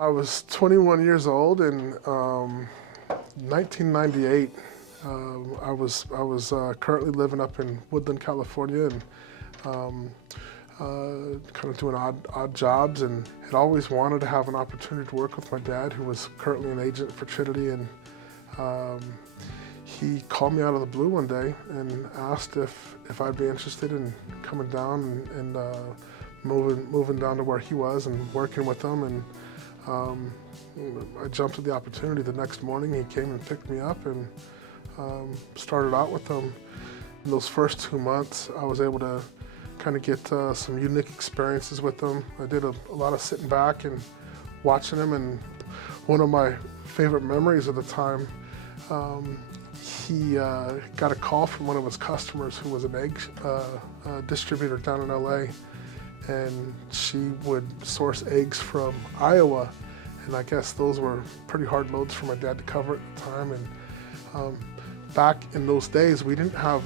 I was 21 years old in 1998. I was currently living up in Woodland, California, and kind of doing odd jobs, and had always wanted to have an opportunity to work with my dad, who was currently an agent for Trinity. And he called me out of the blue one day and asked if I'd be interested in coming down and moving down to where he was and working with him. And I jumped at the opportunity. The next morning he came and picked me up and started out with him. In those first 2 months, I was able to kind of get some unique experiences with him. I did a lot of sitting back and watching him, and one of my favorite memories of the time, he got a call from one of his customers who was an egg distributor down in LA, and she would source eggs from Iowa, and I guess those were pretty hard loads for my dad to cover at the time. And back in those days, we didn't have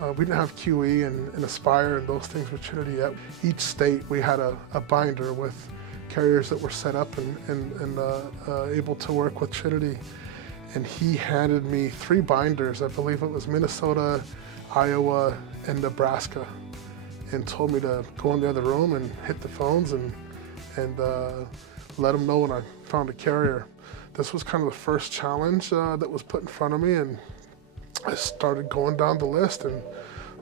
QE and Aspire and those things with Trinity yet. Each state we had a binder with carriers that were set up and able to work with Trinity. And he handed me 3 binders. I believe it was Minnesota, Iowa, and Nebraska, and told me to go in the other room and hit the phones and let him know when I found a carrier. This was kind of the first challenge that was put in front of me, and I started going down the list and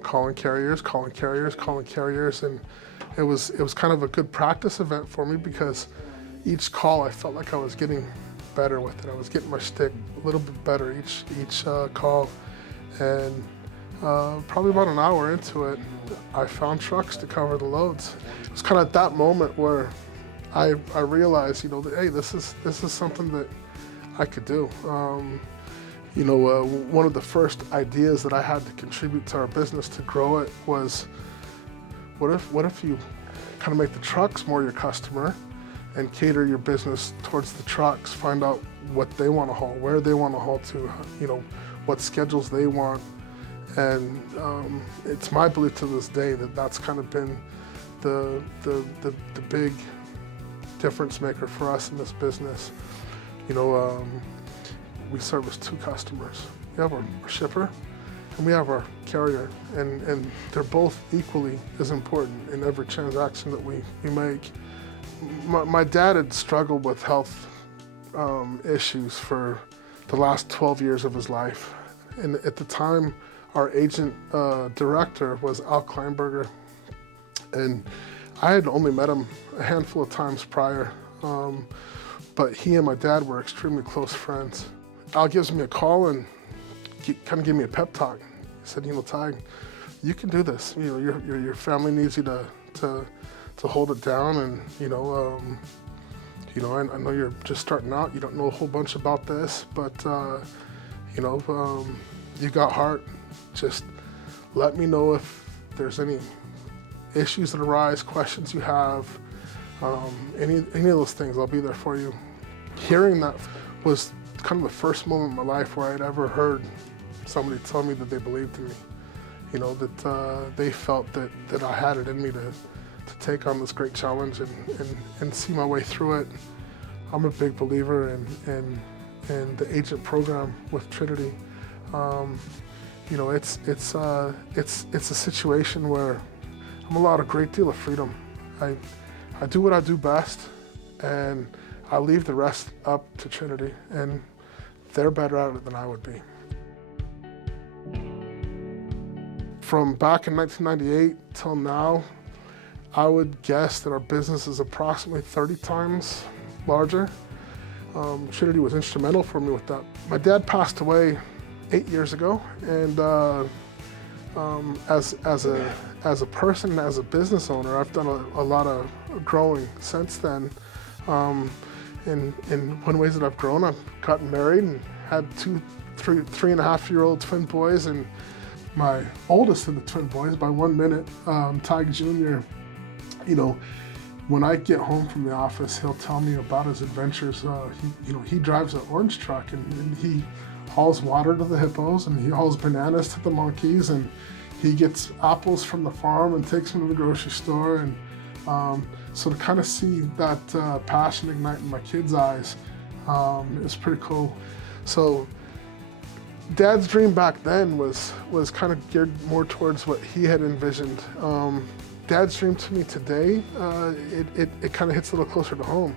calling carriers, and it was kind of a good practice event for me, because each call I felt like I was getting better with it. I was getting my shtick a little bit better each call, and probably about an hour into it, I found trucks to cover the loads. It was kind of at that moment where I realized, that hey, this is something that I could do. One of the first ideas that I had to contribute to our business to grow it was, what if you kind of make the trucks more your customer and cater your business towards the trucks, find out what they want to haul, where they want to haul to, what schedules they want. And it's my belief to this day that that's kind of been the big difference maker for us in this business. We service 2 customers. We have our shipper and we have our carrier, and they're both equally as important in every transaction that we make. My dad had struggled with health issues for the last 12 years of his life. And at the time, our agent director was Al Kleinberger, and I had only met him a handful of times prior, but he and my dad were extremely close friends. Al gives me a call and kind of gave me a pep talk. He said, Tige, you can do this. Your family needs you to hold it down, and I know you're just starting out. You don't know a whole bunch about this, but you got heart. Just let me know if there's any issues that arise, questions you have, any of those things. I'll be there for you. Hearing that was kind of the first moment in my life where I'd ever heard somebody tell me that they believed in me, that they felt that I had it in me to take on this great challenge and see my way through it. I'm a big believer in the agent program with Trinity. It's a situation where I'm allowed a great deal of freedom. I do what I do best, and I leave the rest up to Trinity, and they're better at it than I would be. From back in 1998 till now, I would guess that our business is approximately 30 times larger. Trinity was instrumental for me with that. My dad passed away 8 years ago, and as a person, as a business owner, I've done a lot of growing since then. In one ways that I've grown, I've gotten married and had 3.5-year-old twin boys, and my oldest of the twin boys by 1 minute, Tige Jr., when I get home from the office, he'll tell me about his adventures. He drives an orange truck, and he hauls water to the hippos, and he hauls bananas to the monkeys, and he gets apples from the farm and takes them to the grocery store. And So to kind of see that passion ignite in my kids' eyes is pretty cool. So Dad's dream back then was kind of geared more towards what he had envisioned. Dad's dream to me today, it kind of hits a little closer to home.